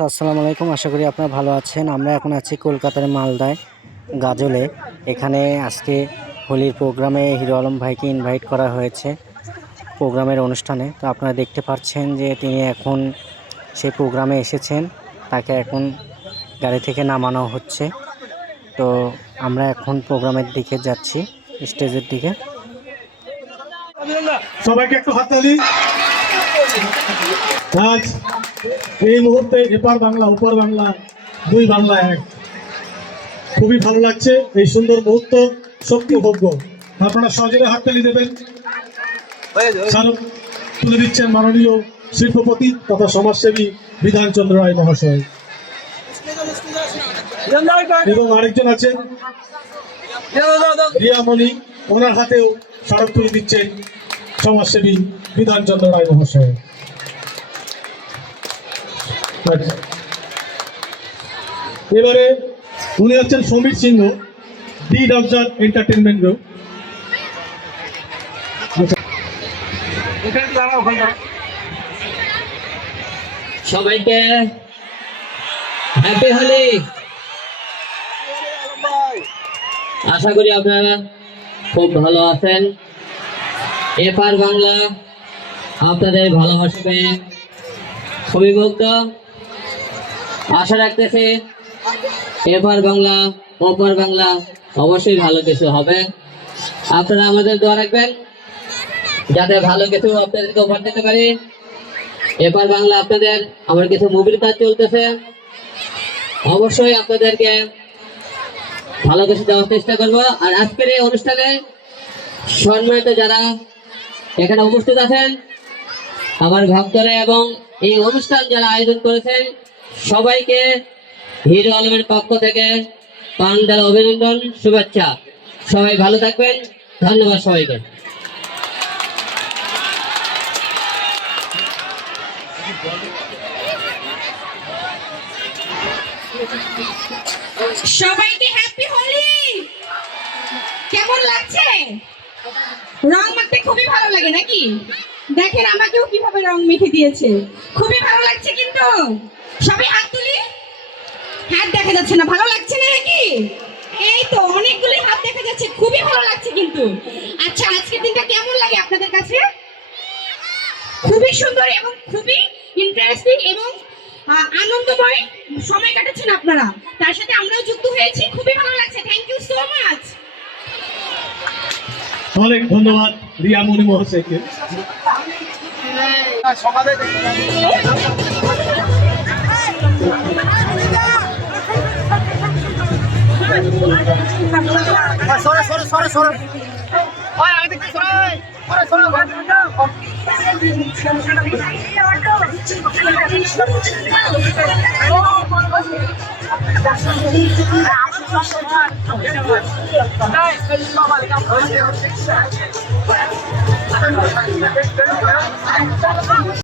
আসসালামু আলাইকুম, আশা করি আপনারা ভালো আছেন। আমরা এখন আছি কলকাতার মালদায় গাজলে। এখানে আজকে হোলির প্রোগ্রামে হিরো আলম ভাইকে ইনভাইট করা হয়েছে প্রোগ্রামের অনুষ্ঠানে। তো আপনারা দেখতে পাচ্ছেন যে তিনি এখন সেই প্রোগ্রামে এসেছেন, তাকে এখন গাড়ি থেকে নামানো হচ্ছে। তো আমরা এখন প্রোগ্রামের দিকে যাচ্ছি, স্টেজের দিকে। সবাইকে একটু হাততালি। আজ এই মুহূর্তে এপার বাংলা ওপার বাংলা, দুই বাংলা এক। খুবই ভালো লাগছে এই সুন্দর মুহূর্ত, সত্যি ভোগ্য। আপনারা সজোরে হাততালি দেবেন। স্মারক তুলে দিচ্ছেন মাননীয় শিল্পপতি তথা সমাজসেবী বিধানচন্দ্র রায় মহাশয়, এবং আরেকজন আছেন রিয়ামণি, ওনার হাতেও স্মারক তুলে দিচ্ছেন সমাজসেবী বিধানচন্দ্র রায় মহাশয়। এবারে উনি হচ্ছেন সমীর সিংহ, ডি ডবজার এন্টারটেনমেন্ট গ্রুপ। সবাইকে হ্যাপি হোলি। আশা করি আপনারা খুব ভালো আছেন। এপার বাংলা আপনাদের ভালোবাসা পেয়ে খুবই মুগ্ধ। আশা রাখতেছি এপার বাংলা ওপার বাংলা অবশ্যই ভালো কিছু হবে। আপনারা আমাদের দোয়া রাখবেন যাতে ভালো কিছু আপনাদেরকে উপহার দিতে পারি। এপার বাংলা আপনাদের আমার কিছু মুভির কাজ চলতেছে, অবশ্যই আপনাদেরকে ভালো কিছু দেওয়ার চেষ্টা করব। আর আজকের এই অনুষ্ঠানে সম্মানিত যারা এখানে উপস্থিত আছেন, আমার ভক্তরা এবং এই অনুষ্ঠান যারা আয়োজন করেছেন, সবাইকে হিরো আলমের পক্ষ থেকে প্রাণঢাল অভিনন্দন, শুভেচ্ছা। সবাই ভালো থাকবেন, ধন্যবাদ সবাইকে। সবাইকে হ্যাপি হোলি। কেমন লাগছে? রং মাখতে খুবই ভালো লাগে নাকি? দেখেন আমাকেও কিভাবে রং মেখে দিয়েছে, খুবই ভালো লাগছে। কিন্তু সবাই হাত তুলি, হাত দেখা যাচ্ছে না, ভালো লাগছে না নাকি? এই তো অনেকগুলো হাত দেখা যাচ্ছে, খুবই ভালো লাগছে। কিন্তু আচ্ছা, আজকের দিনটা কেমন লাগে আপনাদের কাছে? খুবই সুন্দর এবং খুবই ইন্টারেস্টিং এবং আনন্দময় সময় কাটাচ্ছেন আপনারা, তার সাথে আমরাও যুক্ত হয়েছি, খুবই ভালো লাগছে। Thank you so much. অনেক ধন্যবাদ রিয়ামণি মহাশয়কে।